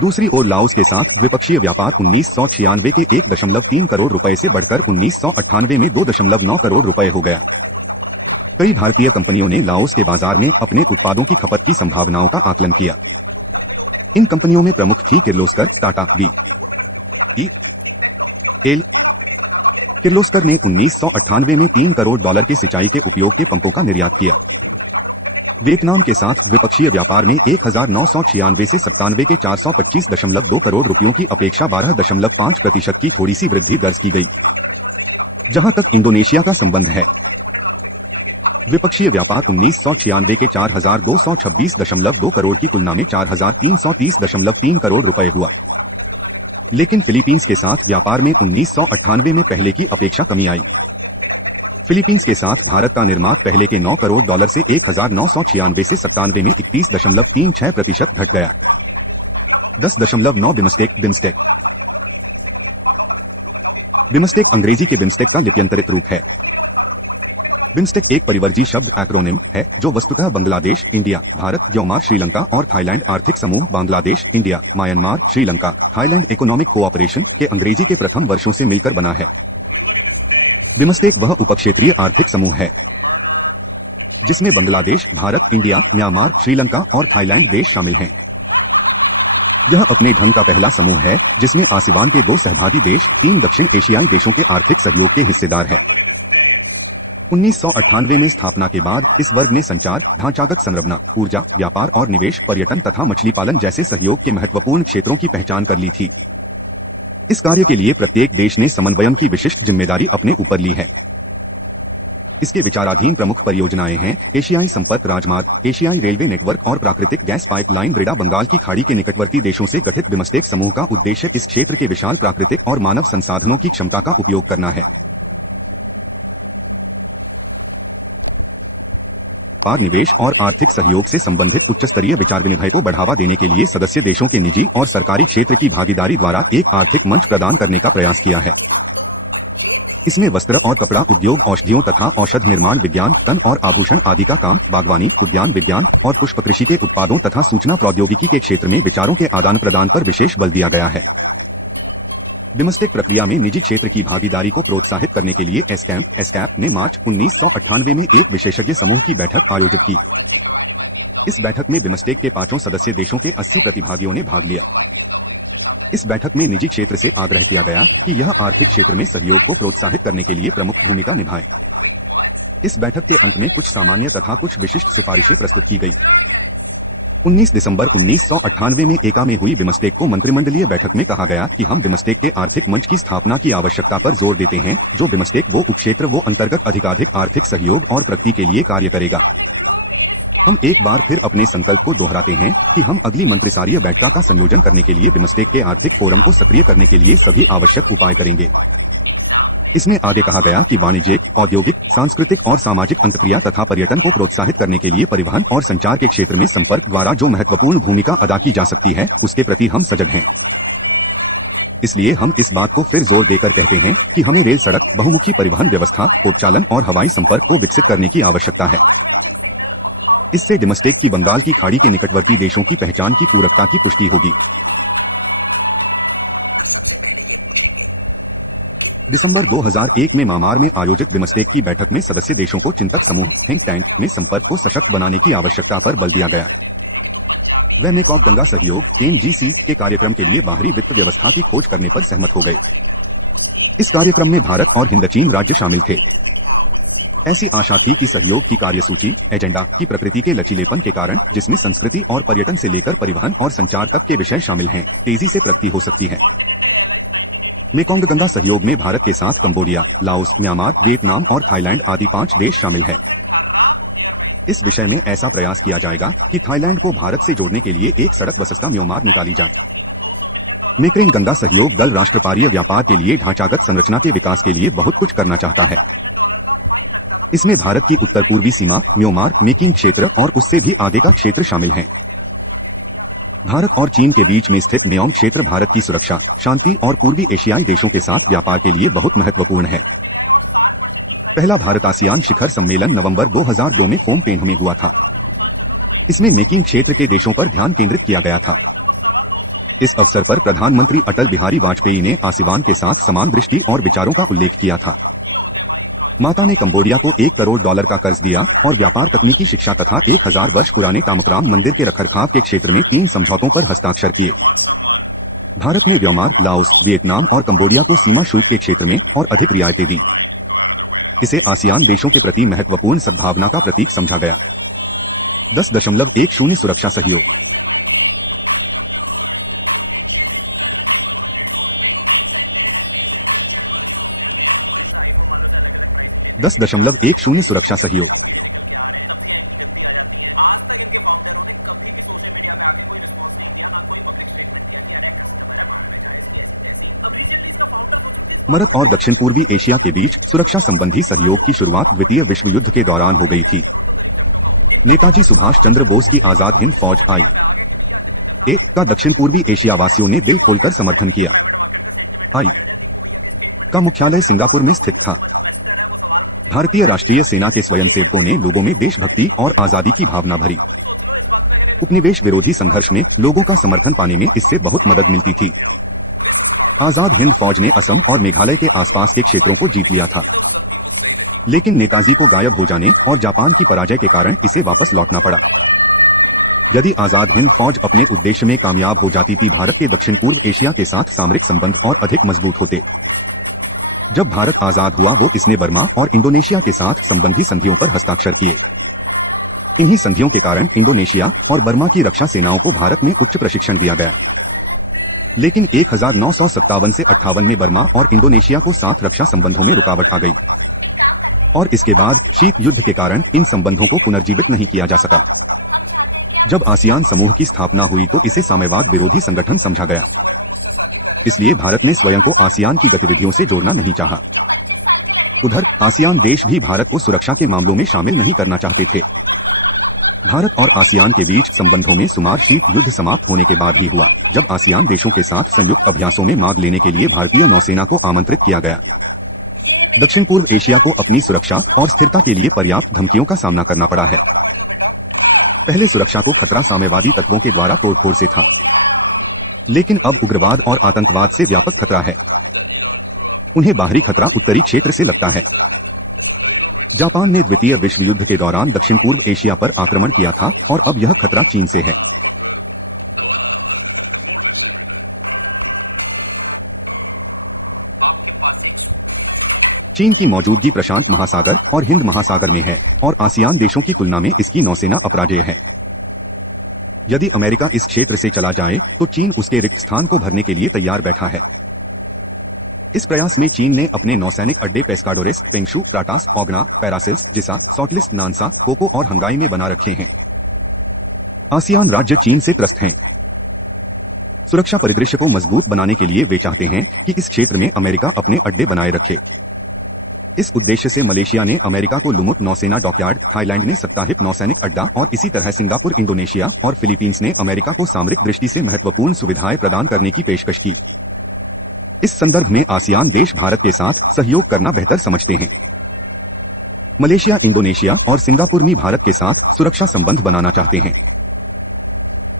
दूसरी ओर लाओस के साथ द्विपक्षीय व्यापार 1996 के $1.3 करोड़ से बढ़कर 1998 में $2.9 करोड़ हो गया। कई भारतीय कंपनियों ने लाओस के बाजार में अपने उत्पादों की खपत की संभावनाओं का आकलन किया। इन कंपनियों में प्रमुख थी किर्लोस्कर, टाटा, किर्लोस्कर ने 1998 में $3 करोड़ के सिंचाई के उपयोग के पंपों का निर्यात किया। वियतनाम के साथ द्विपक्षीय व्यापार में 1996 से 97 के $425.2 करोड़ की अपेक्षा 12.5% की थोड़ी सी वृद्धि दर्ज की गई। जहां तक इंडोनेशिया का संबंध है, द्विपक्षीय व्यापार 1996 के $4,226.2 करोड़ की तुलना में $4,330.3 करोड़ हुआ। लेकिन फिलीपींस के साथ व्यापार में 1998 में पहले की अपेक्षा कमी आई। फिलीपींस के साथ भारत का निर्यात पहले के $9 करोड़ से 1996 से 97 में 21.36% घट गया। 10.9 बिम्स्टेक अंग्रेजी के बिम्स्टेक का लिप्यंतरित रूप है। बिम्स्टेक एक परिवर्ती शब्द एक्रोनिम है जो वस्तुतः बांग्लादेश, इंडिया, भारत, म्यांमार, श्रीलंका और थाईलैंड आर्थिक समूह Bangladesh, India, Myanmar, Sri Lanka, Thailand economic cooperation के अंग्रेजी के प्रथम वर्षों से मिलकर बना है। बिम्स्टेक वह उपक्षेत्रीय आर्थिक समूह है जिसमें बांग्लादेश, भारत, इंडिया, म्यांमार, श्रीलंका और थाईलैंड देश शामिल हैं। यह अपने ढंग का पहला समूह है जिसमें आसियान के 2 सहभागी देश 3 दक्षिण एशियाई देशों के आर्थिक सहयोग के हिस्सेदार हैं। 1998 में स्थापना के बाद इस वर्ग ने संचार, ढांचागत संरचना, ऊर्जा, व्यापार और निवेश, पर्यटन तथा मछली पालन जैसे सहयोग के महत्वपूर्ण क्षेत्रों की पहचान कर ली थी। इस कार्य के लिए प्रत्येक देश ने समन्वयन की विशिष्ट जिम्मेदारी अपने ऊपर ली है। इसके विचाराधीन प्रमुख परियोजनाएं हैं एशियाई संपर्क राजमार्ग, एशियाई रेलवे नेटवर्क और प्राकृतिक गैस पाइपलाइन। बेड़ा बंगाल की खाड़ी के निकटवर्ती देशों से गठित बिम्स्टेक समूह का उद्देश्य इस क्षेत्र के विशाल प्राकृतिक और मानव संसाधनों की क्षमता का उपयोग करना है। निवेश और आर्थिक सहयोग से संबंधित उच्च स्तरीय विचार विनिमय को बढ़ावा देने के लिए सदस्य देशों के निजी और सरकारी क्षेत्र की भागीदारी द्वारा एक आर्थिक मंच प्रदान करने का प्रयास किया है। इसमें वस्त्र और कपड़ा उद्योग, औषधियों तथा औषध निर्माण विज्ञान, वन और आभूषण आदि का काम, बागवानी, उद्यान विज्ञान और पुष्प कृषि के उत्पादों तथा सूचना प्रौद्योगिकी के क्षेत्र में विचारों के आदान प्रदान पर विशेष बल दिया गया है। बिम्स्टेक प्रक्रिया में निजी क्षेत्र की भागीदारी को प्रोत्साहित करने के लिए एसकैप ने मार्च 1998 में एक विशेषज्ञ समूह की बैठक आयोजित की। इस बैठक में बिम्स्टेक के 5 सदस्य देशों के 80 प्रतिभागियों ने भाग लिया। इस बैठक में निजी क्षेत्र से आग्रह किया गया कि यह आर्थिक क्षेत्र में सहयोग को प्रोत्साहित करने के लिए प्रमुख भूमिका निभाए। इस बैठक के अंत में कुछ सामान्य तथा कुछ विशिष्ट सिफारिशें प्रस्तुत की गई। 19 दिसंबर 1998 में एका में हुई बिम्स्टेक को मंत्रिमंडलीय बैठक में कहा गया कि हम बिम्स्टेक के आर्थिक मंच की स्थापना की आवश्यकता पर जोर देते हैं, जो बिम्स्टेक को क्षेत्र वो अंतर्गत अधिकाधिक आर्थिक सहयोग और प्रगति के लिए कार्य करेगा। हम एक बार फिर अपने संकल्प को दोहराते हैं कि हम अगली मंत्रिस्तरीय बैठक का संयोजन करने के लिए बिम्स्टेक के आर्थिक फोरम को सक्रिय करने के लिए सभी आवश्यक उपाय करेंगे। इसमें आगे कहा गया कि वाणिज्य, औद्योगिक, सांस्कृतिक और सामाजिक अंतर्क्रिया तथा पर्यटन को प्रोत्साहित करने के लिए परिवहन और संचार के क्षेत्र में संपर्क द्वारा जो महत्वपूर्ण भूमिका अदा की जा सकती है उसके प्रति हम सजग हैं। इसलिए हम इस बात को फिर जोर देकर कहते हैं कि हमें रेल, सड़क, बहुमुखी परिवहन व्यवस्था, उपचालन और हवाई संपर्क को विकसित करने की आवश्यकता है। इससे बिम्स्टेक की बंगाल की खाड़ी के निकटवर्ती देशों की पहचान की पूरकता की पुष्टि होगी। सबसे पहले ये पूछेंगे दिसंबर 2001 में म्यांमार में आयोजित बिम्स्टेक की बैठक में सदस्य देशों को चिंतक समूह में संपर्क को सशक्त बनाने की आवश्यकता पर बल दिया गया। दैनिक और गंगा सहयोग (GCC) के कार्यक्रम के लिए बाहरी वित्त व्यवस्था की खोज करने पर सहमत हो गए। इस कार्यक्रम में भारत और हिंदचीन राज्य शामिल थे। ऐसी आशा थी कि सहयोग की कार्यसूची एजेंडा की प्रकृति के लचीलेपन के कारण, जिसमें संस्कृति और पर्यटन से लेकर परिवहन और संचार तक के विषय शामिल हैं, तेजी से प्रगति हो सकती है। मेकोंग गंगा सहयोग में भारत के साथ कंबोडिया, लाओस, म्यांमार, वियतनाम और थाईलैंड आदि 5 देश शामिल हैं। इस विषय में ऐसा प्रयास किया जाएगा कि थाईलैंड को भारत से जोड़ने के लिए एक सड़क व्यवस्था निर्माण निकाली जाए। मेकोंग गंगा सहयोग दल राष्ट्रपारीय व्यापार के लिए ढांचागत संरचना के विकास के लिए बहुत कुछ करना चाहता है। इसमें भारत की उत्तर पूर्वी सीमा, म्यांमार, मेकिंग क्षेत्र और उससे भी आगे का क्षेत्र शामिल है। भारत और चीन के बीच में स्थित मियांग क्षेत्र भारत की सुरक्षा, शांति और पूर्वी एशियाई देशों के साथ व्यापार के लिए बहुत महत्वपूर्ण है। पहला भारत आसियान शिखर सम्मेलन नवंबर 2002 में होंगकोंग में हुआ था। इसमें मेकिंग क्षेत्र के देशों पर ध्यान केंद्रित किया गया था। इस अवसर पर प्रधानमंत्री अटल बिहारी वाजपेयी ने आसियान के साथ समान दृष्टि और विचारों का उल्लेख किया था। माता ने कंबोडिया को $1 करोड़ का कर्ज दिया और व्यापार, तकनीकी शिक्षा तथा 1000 वर्ष पुराने कामराम मंदिर के रखरखाव के क्षेत्र में 3 समझौतों पर हस्ताक्षर किए। भारत ने म्यांमार, लाओस, वियतनाम और कंबोडिया के सीमा शुल्क के क्षेत्र में और अधिक रियायतें दी। इसे आसियान देशों के प्रति महत्वपूर्ण सद्भावना का प्रतीक समझा गया। 10.10 सुरक्षा सहयोग। 10.10 सुरक्षा सहयोग। निकल के आ रहे हैं, सब्जियां इनकी गंदी आ जाती हैं। आज तक इनके फाउंडरों ने कभी भी सोशल मीडिया पे आके कोई रिस्पांस नहीं दिया, ना कोई पब्लिक स्टेटमेंट दिया कि अरे कस्टमर है बाद में जाए इसकी ऐसी तैसी। अब रिसेंटली इसका फाउंडर सोच रहे थे भारत और दक्षिण पूर्वी एशिया के बीच सुरक्षा संबंधी सहयोग की शुरुआत द्वितीय विश्व युद्ध के दौरान हो गई थी। नेताजी सुभाष चंद्र बोस की आजाद हिंद फौज का दक्षिण पूर्वी एशिया वासियों ने दिल खोलकर समर्थन किया। का मुख्यालय सिंगापुर में स्थित था। भारतीय राष्ट्रीय सेना के स्वयंसेवकों ने लोगों में देशभक्ति और आजादी की भावना भरी। उपनिवेश विरोधी संघर्ष में लोगों का समर्थन पाने में इससे बहुत मदद मिलती थी। आजाद हिंद फौज ने असम और मेघालय के आसपास के क्षेत्रों को जीत लिया था, लेकिन नेताजी को गायब हो जाने और जापान की पराजय के कारण इसे वापस लौटना पड़ा। यदि आजाद हिंद फौज अपने उद्देश्य में कामयाब हो जाती थी, भारत के दक्षिण पूर्व एशिया के साथ सामरिक संबंध और अधिक मजबूत होते। जब भारत आजाद हुआ तो इसने बर्मा और इंडोनेशिया के साथ संबंधी संधियों पर हस्ताक्षर किए। इन्हीं संधियों के कारण इंडोनेशिया और बर्मा की रक्षा सेनाओं को भारत में उच्च प्रशिक्षण दिया गया। लेकिन 1957 से 58 में बर्मा और इंडोनेशिया को साथ रक्षा संबंधों में रुकावट आ गई और इसके बाद शीत युद्ध के कारण इन संबंधों को पुनर्जीवित नहीं किया जा सका। जब आसियान समूह की स्थापना हुई तो इसे साम्यवाद विरोधी संगठन समझा गया। इसलिए भारत ने स्वयं को आसियान की गतिविधियों से जोड़ना नहीं चाहा। उधर आसियान देश भी भारत को सुरक्षा के मामलों में शामिल नहीं करना चाहते थे। भारत और आसियान के बीच संबंधों में सुमार शीत युद्ध समाप्त होने के बाद भी हुआ, जब आसियान देशों के साथ संयुक्त अभ्यासों में भाग लेने के लिए भारतीय नौसेना को आमंत्रित किया गया। दक्षिण पूर्व एशिया को अपनी सुरक्षा और स्थिरता के लिए पर्याप्त धमकियों का सामना करना पड़ा है। पहले सुरक्षा को खतरा साम्यवादी तत्वों के द्वारा तोड़फोड़ से था, लेकिन अब उग्रवाद और आतंकवाद से व्यापक खतरा है। उन्हें बाहरी खतरा उत्तरी क्षेत्र से लगता है। जापान ने द्वितीय विश्व युद्ध के दौरान दक्षिण पूर्व एशिया पर आक्रमण किया था और अब यह खतरा चीन से है। आपके पास एक चीन की मौजूदगी प्रशांत महासागर और हिंद महासागर में है और आसियान देशों की तुलना में इसकी नौसेना अपराजेय है। यदि अमेरिका इस क्षेत्र से चला जाए तो चीन उसके रिक्त स्थान को भरने के लिए तैयार बैठा है। इस प्रयास में चीन ने अपने नौसैनिक अड्डे पेस्काडोरेस, पेंगशु, शाटास, ओग्रा, पैरासिस, जिसा, सॉल्टलिस्ट, नानसा, कोको और बंगाई में बना रखे हैं। आसियान राज्य चीन से त्रस्त हैं। सुरक्षा परिदृश्य को मजबूत बनाने के लिए वे चाहते हैं कि इस क्षेत्र में अमेरिका अपने अड्डे बनाए रखे। इस उद्देश्य से मलेशिया ने अमेरिका को लुमुत नौसेना डॉकयार्ड, थाईलैंड में साप्ताहिक नौसैनिक अड्डा और इसी तरह सिंगापुर, इंडोनेशिया और फिलीपींस ने अमेरिका को सामरिक दृष्टि से महत्वपूर्ण सुविधाएं प्रदान करने की पेशकश की। इस संदर्भ में आसियान देश भारत के साथ सहयोग करना बेहतर समझते हैं। मलेशिया, इंडोनेशिया और सिंगापुर भी भारत के साथ सुरक्षा संबंध बनाना चाहते हैं।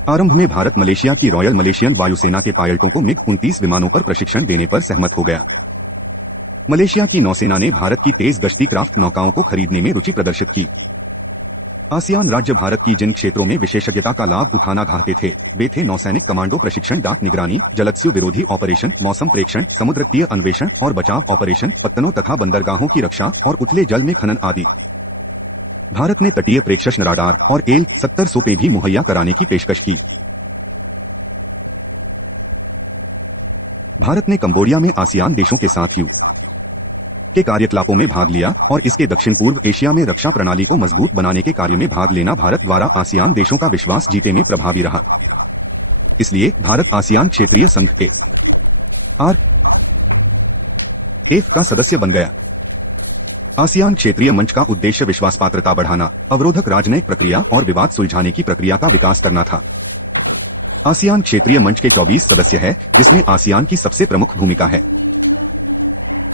आरंभ में भारत मलेशिया की रॉयल मलेशियन वायुसेना के पायलटों को मिग 35 विमानों पर प्रशिक्षण देने पर सहमत हो गया। मलेशिया की नौसेना ने भारत की तेज गश्ती क्राफ्ट नौकाओं को खरीदने में रुचि प्रदर्शित की। आसियान राज्य भारत की जिन क्षेत्रों में विशेषज्ञता का लाभ उठाना चाहते थे वे थे नौसैनिक कमांडो प्रशिक्षण, डाक निगरानी, जलदस्यु विरोधी ऑपरेशन, मौसम प्रेक्षण, समुद्र तीर अन्वेषण और बचाव ऑपरेशन, शत्रुओं तथा बंदरगाहों की रक्षा और उथले जल में खनन आदि। भारत ने तटीय प्रेक्षण राडार और AN-70 सोपे भी मुहैया कराने की पेशकश की। भारत ने कंबोडिया में आसियान देशों के साथ के कार्यकलापों में भाग लिया और इसके दक्षिण पूर्व एशिया में रक्षा प्रणाली को मजबूत बनाने के कार्य में भाग लेना भारत द्वारा आसियान देशों का विश्वास जीतने में प्रभावी रहा। इसलिए भारत आसियान क्षेत्रीय संघ एक का सदस्य बन गया। आसियान क्षेत्रीय मंच का उद्देश्य विश्वास पात्रता बढ़ाना, अवरोधक राजनयिक प्रक्रिया और विवाद सुलझाने की प्रक्रिया का विकास करना था। आसियान क्षेत्रीय मंच के 24 सदस्य हैं, जिसमें आसियान की सबसे प्रमुख भूमिका है।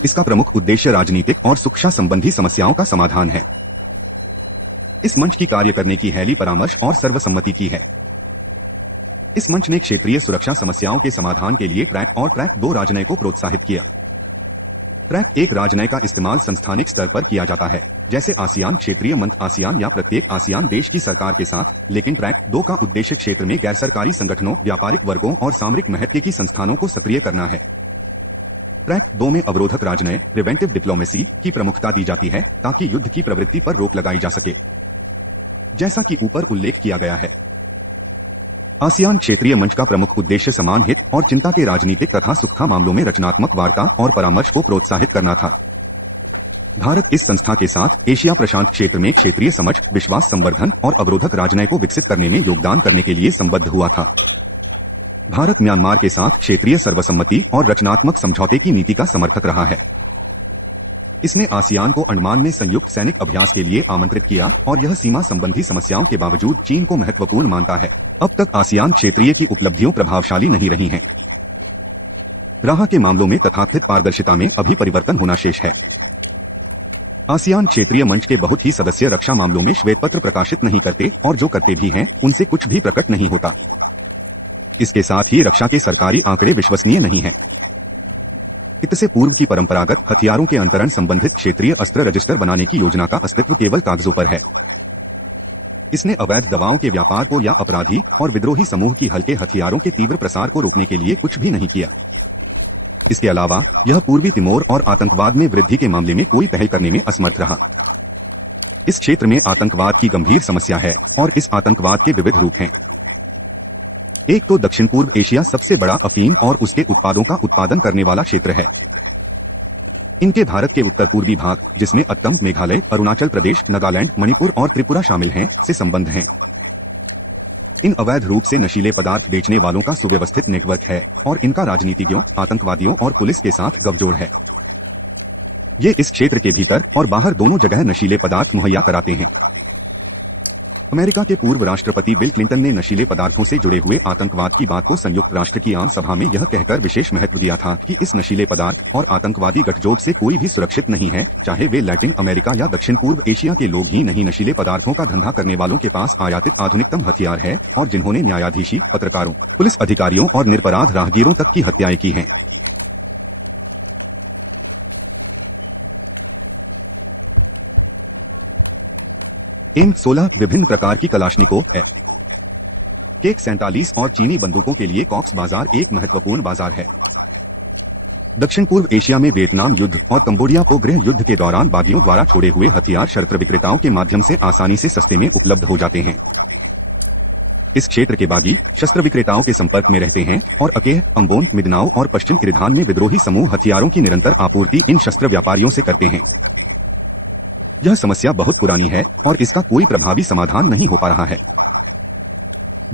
इसका प्रमुख उद्देश्य राजनीतिक और सुरक्षा संबंधी समस्याओं का समाधान है। इस मंच की कार्य करने की हैली परामर्श और सर्वसम्मति की है। इस मंच ने क्षेत्रीय सुरक्षा समस्याओं के समाधान के लिए ट्रैक और ट्रैक 2 राजनय को प्रोत्साहित किया। ट्रैक 1 राजनय का इस्तेमाल संस्थानिक स्तर पर किया जाता है, जैसे आसियान क्षेत्रीय मंच आसियान या प्रत्येक आसियान देश की सरकार के साथ, लेकिन ट्रैक 2 का उद्देश्य क्षेत्र में गैर सरकारी संगठनों, व्यापारिक वर्गों और सामरिक महत्व की संस्थानों को सक्रिय करना है। ट्रैक 2 में अवरोधक राजनय, प्रिवेंटिव डिप्लोमेसी की प्रमुखता दी जाती है ताकि युद्ध की प्रवृत्ति पर रोक लगाई जा सके, जैसा कि ऊपर उल्लेख किया गया है। आसियान क्षेत्रीय मंच का प्रमुख उद्देश्य समान हित और चिंता के राजनीतिक तथा सुरक्षा मामलों में रचनात्मक वार्ता और परामर्श को प्रोत्साहित करना था। भारत इस संस्था के साथ एशिया प्रशांत क्षेत्र में क्षेत्रीय समझ, विश्वास संवर्धन और अवरोधक राजनय को विकसित करने में योगदान करने के लिए संबद्ध हुआ था। भारत म्यांमार के साथ क्षेत्रीय सर्वसम्मति और रचनात्मक समझौते की नीति का समर्थक रहा है। इसने आसियान को अंडमान में संयुक्त सैनिक अभ्यास के लिए आमंत्रित किया और यह सीमा संबंधी समस्याओं के बावजूद चीन को महत्वपूर्ण मानता है। अब तक आसियान क्षेत्रीय की उपलब्धियों प्रभावशाली नहीं रही हैं। राह के मामलों में तथाकथित पारदर्शिता में अभी परिवर्तन होना शेष है। आसियान क्षेत्रीय मंच के बहुत ही सदस्य रक्षा मामलों में श्वेत पत्र प्रकाशित नहीं करते और जो करते भी हैं उनसे कुछ भी प्रकट नहीं होता। इसके साथ ही रक्षा के सरकारी आंकड़े विश्वसनीय नहीं हैं। इससे पूर्व की परंपरागत हथियारों के अंतरण संबंधित क्षेत्रीय अस्त्र रजिस्टर बनाने की योजना का अस्तित्व केवल कागजों पर है। इसने अवैध दवाओं के व्यापार को या अपराधी और विद्रोही समूह की हल्के हथियारों के तीव्र प्रसार को रोकने के लिए कुछ भी नहीं किया। इसके अलावा यह पूर्वी तिमोर और आतंकवाद में वृद्धि के मामले में कोई पहल करने में असमर्थ रहा। इस क्षेत्र में आतंकवाद की गंभीर समस्या है और इस आतंकवाद के विविध रूप हैं। एक तो दक्षिण पूर्व एशिया सबसे बड़ा अफीम और उसके उत्पादों का उत्पादन करने वाला क्षेत्र है। इनके भारत के उत्तर पूर्वी भाग, जिसमें असम, मेघालय, अरुणाचल प्रदेश, नागालैंड, मणिपुर और त्रिपुरा शामिल हैं, से संबंध है। इन अवैध रूप से नशीले पदार्थ बेचने वालों का सुव्यवस्थित नेटवर्क है और इनका राजनीतिज्ञों, आतंकवादियों और पुलिस के साथ गठजोड़ है। ये इस क्षेत्र के भीतर और बाहर दोनों जगह नशीले पदार्थ मुहैया कराते हैं। अमेरिका के पूर्व राष्ट्रपति बिल क्लिंटन ने नशीले पदार्थों से जुड़े हुए आतंकवाद की बात को संयुक्त राष्ट्र की आम सभा में यह कहकर विशेष महत्व दिया था कि इस नशीले पदार्थ और आतंकवादी गठजोड़ से कोई भी सुरक्षित नहीं है, चाहे वे लैटिन अमेरिका या दक्षिण पूर्व एशिया के लोग ही नहीं। नशीले पदार्थों का धंधा करने वालों के पास आयातित आधुनिकतम हथियार है और जिन्होंने न्यायाधीशी, पत्रकारों, पुलिस अधिकारियों और निरपराध राहगीरों तक की हत्याएं की हैं। इन 16 विभिन्न प्रकार की कलाश्निकोव है। केक 47 और चीनी बंदूकों के लिए कॉक्स बाजार एक महत्वपूर्ण बाजार है। दक्षिण पूर्व एशिया में वियतनाम युद्ध और कंबोडिया को गृह युद्ध के दौरान बागियों द्वारा छोड़े हुए हथियार शस्त्र विक्रेताओं के माध्यम से आसानी से सस्ते में उपलब्ध हो जाते हैं। इस क्षेत्र के बागी शस्त्र विक्रेताओं के संपर्क में रहते हैं और अकेल, अंगोन, मिदनाओ और पश्चिम किरगिस्तान में विद्रोही समूह हथियारों की निरंतर आपूर्ति इन शस्त्र व्यापारियों से करते हैं। यह समस्या बहुत पुरानी है और इसका कोई प्रभावी समाधान नहीं हो पा रहा है।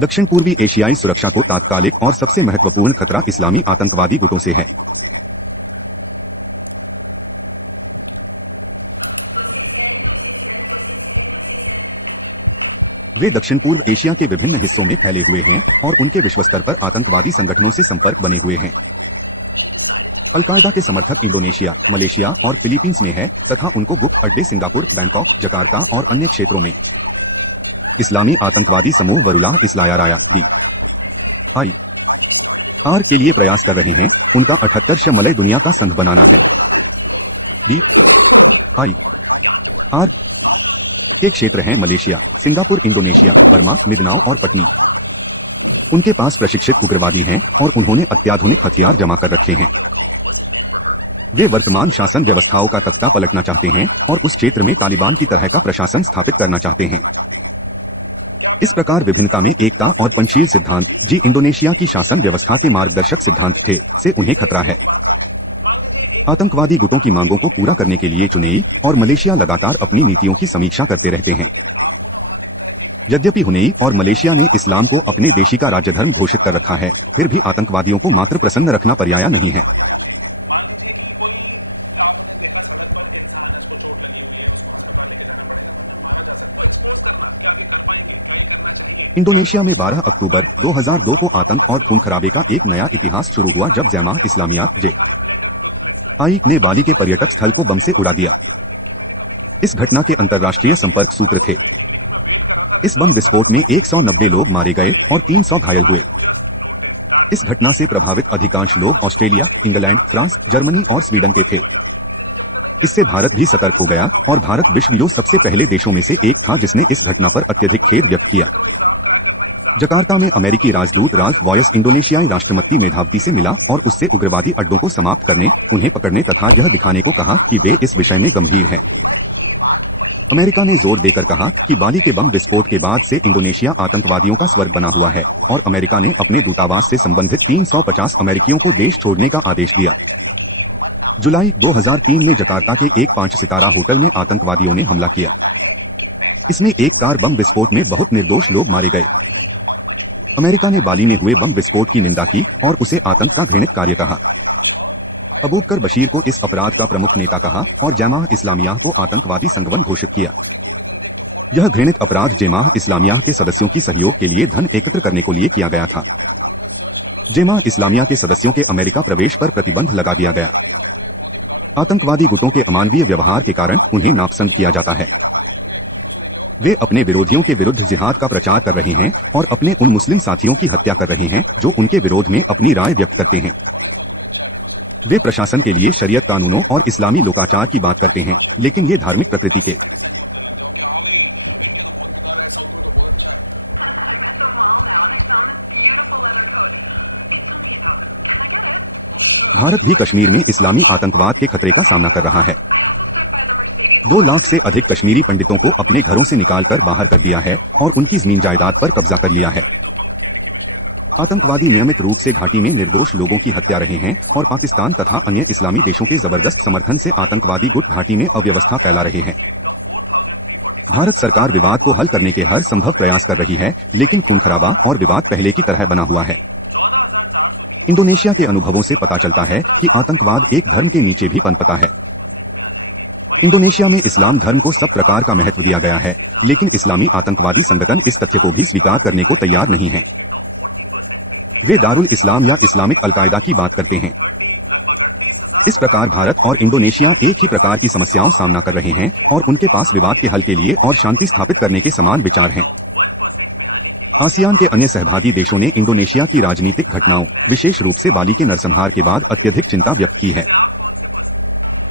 दक्षिण पूर्वी एशियाई सुरक्षा को तात्कालिक और सबसे महत्वपूर्ण खतरा इस्लामी आतंकवादी गुटों से है। वे दक्षिण पूर्व एशिया के विभिन्न हिस्सों में फैले हुए हैं और उनके विश्व स्तर पर आतंकवादी संगठनों से संपर्क बने हुए हैं। अल-कायदा के समर्थक इंडोनेशिया, मलेशिया और फिलीपींस में हैं तथा उनको गुप्त अड्डे सिंगापुर, बैंकॉक, जकार्ता और अन्य क्षेत्रों में। इस्लामी आतंकवादी समूह वरुलाह इस्लाया आर के लिए प्रयास कर रहे हैं। उनका 78 मलय दुनिया का संघ बना रहे हैं। के क्षेत्र हैं मलेशिया, सिंगापुर, इंडोनेशिया, मियानमार और पटना। उनके पास प्रशिक्षित उग्रवादी हैं और उन्होंने अत्याधुनिक हथियार जमा कर रखे हैं। वे वर्तमान शासन व्यवस्थाओं का तख्ता पलटना चाहते हैं और उस क्षेत्र में तालिबान की तरह का प्रशासन स्थापित करना चाहते हैं। इस प्रकार विभिन्नता में एकता और पंचीय सिद्धांत, जी इंडोनेशिया की शासन व्यवस्था के मार्गदर्शक सिद्धांत थे, से उन्हें खतरा है। आतंकवादी गुटों की मांगों को पूरा करने के लिए हुनई और मलेशिया लगातार अपनी नीतियों की समीक्षा करते रहते हैं। यद्यपि हुनई और मलेशिया ने इस्लाम को अपने देशी का राज्य धर्म घोषित कर रखा है, फिर भी आतंकवादियों को मात्र प्रसन्न रखना पर्याय नहीं है। मान लीजिए कि कोई आपने देखा सड़क पर इंसान है, उसको चोट लगी हुई है, उसको अस्पताल लेके जाना पड़ेगा वरना मारा जा सकता है। एक्सपोज करना, क्या ये कर पाएंगे, क्या ये करना चाहिए? इंडोनेशिया में 12 अक्टूबर 2002 को आतंक और खून खराबे का एक नया इतिहास शुरू हुआ जब जमात इस्लामिया ने बाली के पर्यटक स्थल को बम से उड़ा दिया। इस घटना के अंतर्राष्ट्रीय संपर्क सूत्र थे। इस बम विस्फोट में 190 लोग मारे गए और 300 घायल हुए। इस घटना से प्रभावित अधिकांश लोग ऑस्ट्रेलिया, इंग्लैंड, फ्रांस, जर्मनी और स्वीडन के थे। इससे भारत भी सतर्क हो गया और भारत विश्व के सबसे पहले देशों में से एक था जिसने इस घटना पर अत्यधिक खेद व्यक्त किया। जकार्ता में अमेरिकी राजदूत राज वॉयस इंडोनेशियाई राष्ट्रपति मेधावी से मिला और उससे उग्रवादी अड्डों को समाप्त करने, उन्हें पकड़ने तथा यह दिखाने को कहा कि वे इस विषय में गंभीर हैं। अमेरिका ने जोर देकर कहा कि बाली के बम विस्फोट के बाद से इंडोनेशिया आतंकवादियों का स्वर्ग बना हुआ है और अमेरिका ने अपने दूतावास से संबंधित 350 अमेरिकियों को देश छोड़ने का आदेश दिया। जुलाई 2003 में जकार्ता के एक 5 सितारा होटल में आतंकवादियों ने हमला किया। इसमें एक सार बम विस्फोट में बहुत निर्दोष लोग मारे गए। अमेरिका ने बाली में हुए बम विस्फोट की निंदा की और उसे आतंक का घृणित कार्य कहा। अबूबकर बशीर को इस अपराध का प्रमुख नेता कहा और जमात इस्लामिया को आतंकवादी संगठन घोषित किया। यह घृणित अपराध जमात इस्लामिया के सदस्यों के सहयोग के लिए धन एकत्र करने को लिए किया गया था। जमात इस्लामिया के सदस्यों के अमेरिका प्रवेश पर प्रतिबंध लगा दिया गया। आतंकवादी गुटों के अमानवीय व्यवहार के कारण उन्हें नापसंद किया जाता है। वे अपने विरोधियों के विरुद्ध जिहाद का प्रचार कर रहे हैं और अपने उन मुस्लिम साथियों की हत्या कर रहे हैं जो उनके विरोध में अपनी राय व्यक्त करते हैं। वे प्रशासन के लिए शरीयत कानूनों और इस्लामी लोकाचार की बात करते हैं, लेकिन ये धार्मिक प्रकृति से। भारत भी कश्मीर में इस्लामी आतंकवाद के खतरे का सामना कर रहा है। 2 लाख से अधिक कश्मीरी पंडितों को अपने घरों से निकालकर बाहर कर दिया है और उनकी जमीन जायदाद पर कब्जा कर लिया है। आतंकवादी नियमित रूप से घाटी में निर्दोष लोगों की हत्या रहे हैं और पाकिस्तान तथा अन्य इस्लामी देशों के जबरदस्त समर्थन से आतंकवादी गुट घाटी में अव्यवस्था फैला रहे हैं। भारत सरकार विवाद को हल करने के हर संभव प्रयास कर रही है, लेकिन खून-खराबा और विवाद पहले की तरह बना हुआ है। इंडोनेशिया के अनुभवों से पता चलता है कि आतंकवाद एक धर्म के नीचे भी पनपता है। इंडोनेशिया में इस्लाम धर्म को सब प्रकार का महत्व दिया गया है, लेकिन इस्लामी आतंकवादी संगठन इस तथ्य को भी स्वीकार करने को तैयार नहीं है। वे दारुल इस्लाम या इस्लामिक अलकायदा की बात करते हैं। इस प्रकार भारत और इंडोनेशिया एक ही प्रकार की समस्याओं का सामना कर रहे हैं और उनके पास विवाद के हल के लिए और शांति स्थापित करने के समान विचार हैं। आसियान के अन्य सहभागी देशों ने इंडोनेशिया की राजनीतिक घटनाओं, विशेष रूप से बाली के नरसंहार के बाद अत्यधिक चिंता व्यक्त की है।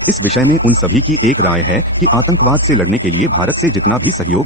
इस विषय में उन सभी की एक राय है कि आतंकवाद से लड़ने के लिए भारत से जितना भी सहयोग